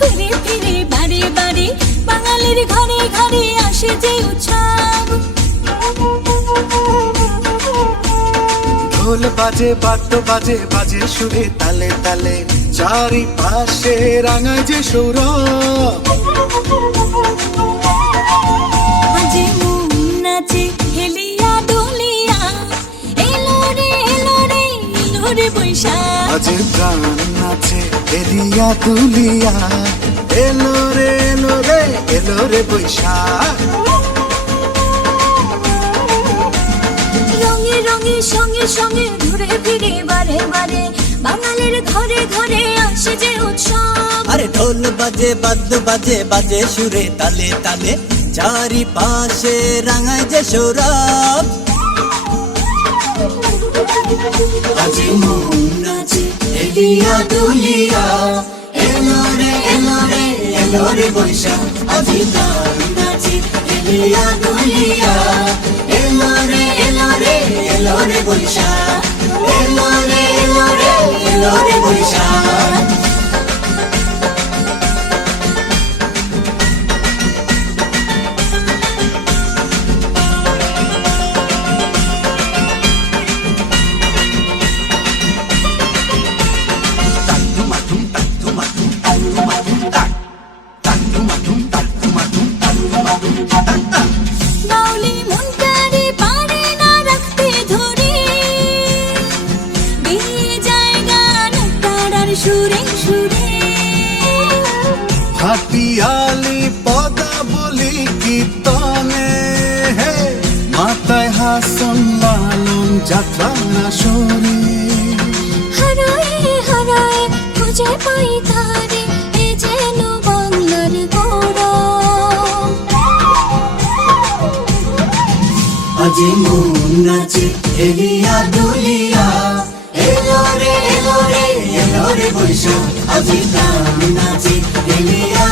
ঘুরে ফিরে বারে বারে বাঙালির ঘরে ঘরে আসে যে উৎসব। ঢোল বাজে বাদ্য বাজে বাজে সুরে তালে তালে চারিপাশে রাঙায় যে সৌরভ। আজে মন নাচে হেলিয়া দুলিয়া এলো রে এলো রে এলো রে বৈশাখ। আজে প্রাণ নাচে এলিয়া দুলিয়া এলো রে এলো রে এলো রে বৈশাখ। রঙে রঙে সঙ্গে সঙ্গে ঘুরে ফিরে বারে বারে বাঙালির ঘরে ঘরে আসে যে উৎসব। আরে ঢোল বাজে বাদ্য বাজে বাজে সুরে তালে তালে চারিপাশে রাঙায় যে সৌরভ। আজে মন নাচে এলিয়া দুলিয়া এলো রে এলো রে এলো রে বৈশাখ। আজে প্রাণ নাচে এলিয়া দুলিয়া এলো রে এলো রে এলো রে বৈশাখ। এলো রে এলো রে এলো রে বৈশাখ। বাউলি মনটারে পারে না রাখতে ধরে গেয়ে যায় গান তারার সুরে সুরে। হাতিয়ালি পদা বলি কীর্তনে হে মাথায় হাসন লালন যাত্রা না সরে। হারায় হারায় খুঁজে পাই তারে এ যেন বাংলার গৌরব। আজে মন নাচে এলিয়া দুলিয়া এলো রে এলো রে এলো রে বৈশাখ। আজে প্রাণ নাচে এলিয়া